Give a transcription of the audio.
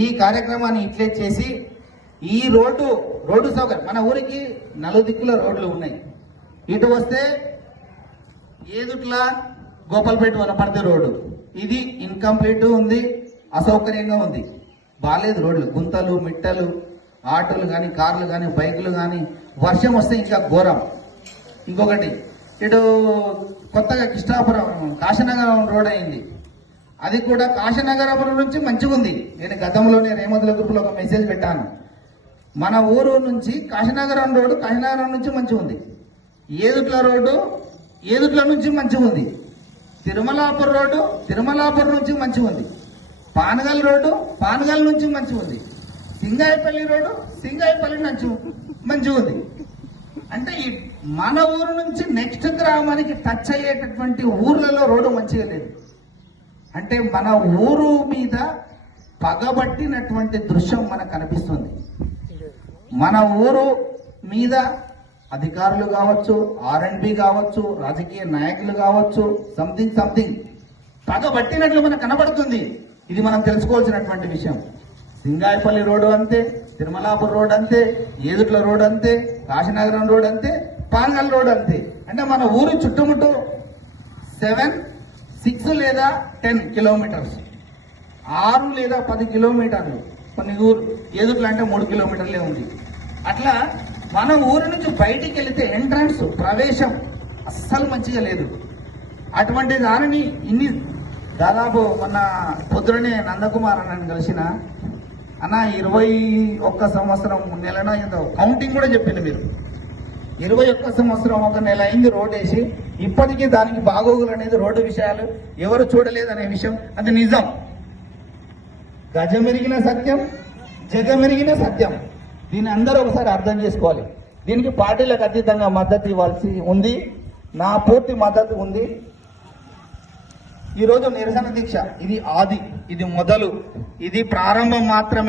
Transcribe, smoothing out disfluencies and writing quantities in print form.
ఈ కార్యక్రమాన్ని ఇట్లే చేసి ఈ రోడ్డు సౌకర్యం మన ఊరికి నలుదిక్కుల రోడ్లు ఉన్నాయి. ఇటు వస్తే ఏదుట్ల గోపాల్పేట వనపర్తి రోడ్డు ఇది ఇన్కంప్లీట్ ఉంది, అసౌకర్యంగా ఉంది, బాలేదు రోడ్లు, గుంతలు మిట్టలు, ఆటోలు కానీ కార్లు కానీ బైకులు కానీ వర్షం వస్తే ఇంకా ఘోరం. ఇంకొకటి ఇటు కొత్తగా కృష్ణాపురం కాశీనగరం రోడ్ అయింది, అది కూడా కాశీనగరం నుంచి మంచిగా ఉంది. నేను గతంలోనే రేమతుల గ్రూపులో ఒక మెసేజ్ పెట్టాను. మన ఊరు నుంచి కాశీనగరం రోడ్డు కాశీనగరం నుంచి మంచిగా ఉంది, ఏదుట్ల రోడ్డు ఏదుట్ల నుంచి మంచిగా ఉంది, తిరుమలాపూర్ రోడ్డు తిరుమలాపూర్ నుంచి మంచిగా ఉంది, పానగల్ రోడ్డు పానగల్ నుంచి మంచిగా ఉంది, సింగాయపల్లి రోడ్డు సింగాయపల్లి నుంచి మంచిగా ఉంది. అంటే ఈ మన ఊరు నుంచి నెక్స్ట్ గ్రామానికి టచ్ అయ్యేటటువంటి ఊర్లలో రోడ్డు మంచిగా లేదు. అంటే మన ఊరు మీద పగబట్టినటువంటి దృశ్యం మనకు కనిపిస్తుంది. మన ఊరు మీద అధికారులు కావచ్చు, R&B కావచ్చు, రాజకీయ నాయకులు కావచ్చు, సంథింగ్ పగబట్టినట్లు మనకు కనబడుతుంది. ఇది మనం తెలుసుకోవాల్సినటువంటి విషయం. సింగాయపల్లి రోడ్డు అంతే, తిరుమలాపూర్ రోడ్ అంతే, ఏదుట్ల రోడ్ అంతే, కాశీనగరం రోడ్ అంతే, పానగల్ రోడ్ అంతే. అంటే మన ఊరు చుట్టుముట్టు 6 లేదా 10 కిలోమీటర్స్, 6 లేదా 10 కిలోమీటర్లు. కొన్ని ఊరు ఏదుట్ల అంటే 3 కిలోమీటర్లే ఉంది. అట్లా మన ఊరు నుంచి బయటికి వెళితే ఎంట్రన్స్ ప్రవేశం అస్సలు మంచిగా లేదు. అటువంటి దానిని దాదాపు మొన్న పొద్దునే నందకుమార్ అన్నని కలిసిన అన్న 21 సంవత్సరం నెలన ఏదో కౌంటింగ్ కూడా చెప్పింది మీరు. 21 సంవత్సరం 1 నెల అయింది రోడ్ వేసి, ఇప్పటికీ దానికి బాగోగులు అనేది రోడ్డు విషయాలు ఎవరు చూడలేదనే విషయం అది నిజం. గజమెరిగిన సత్యం జగమెరిగిన సత్యం. దీన్ని అందరూ ఒకసారి అర్థం చేసుకోవాలి. దీనికి పార్టీలకు అతీతంగా మద్దతు ఇవ్వాల్సి ఉంది. నా పూర్తి మద్దతు ఉంది. ఈరోజు నిరసన దీక్ష ఇది ఆది, ఇది మొదలు, ఇది ప్రారంభం మాత్రమే.